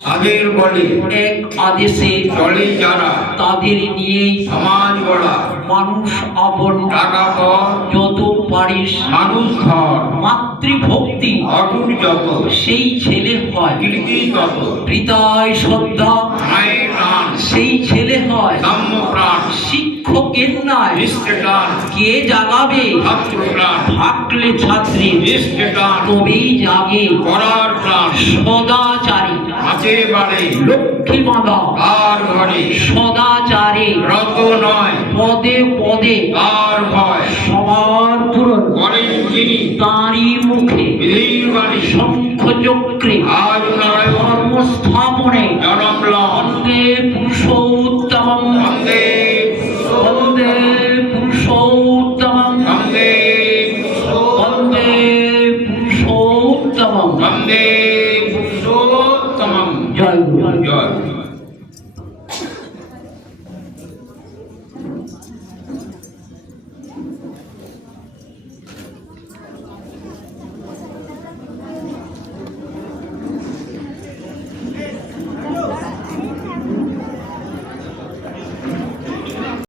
আগের বলে এক আদেশে চলে যারা তাদের নিয়েই সমাজ গড়া, মানুষ আপন টাকা পর যত পারিস মানুষ ধর, মাতৃভক্তি অটুট যত সেই ছেলে হয় কীর্তি তত, হৃদয় শ্রদ্ধা মায়ের টান সেই ছেলে হয় সাম্য প্রাণ, শিক্ষকের নয় নিষ্ঠে টান কে জাগাবে ছাত্র প্রাণ, থাকলে ছাত্রী নিষ্ঠে টান তবেই জাগে করার প্রাণ, সদাচারী আছে বাড়ে লক্ষ্মী বাঁধা আর ঘরে, সদাচারে রত নয় পদে পদে আর ভয়, সবার পূরণ করেন যিনি তাঁরই মুখে বিধির বাণী, শঙ্খ চক্রে আজ নারায়ণ কর্মস্থাপনে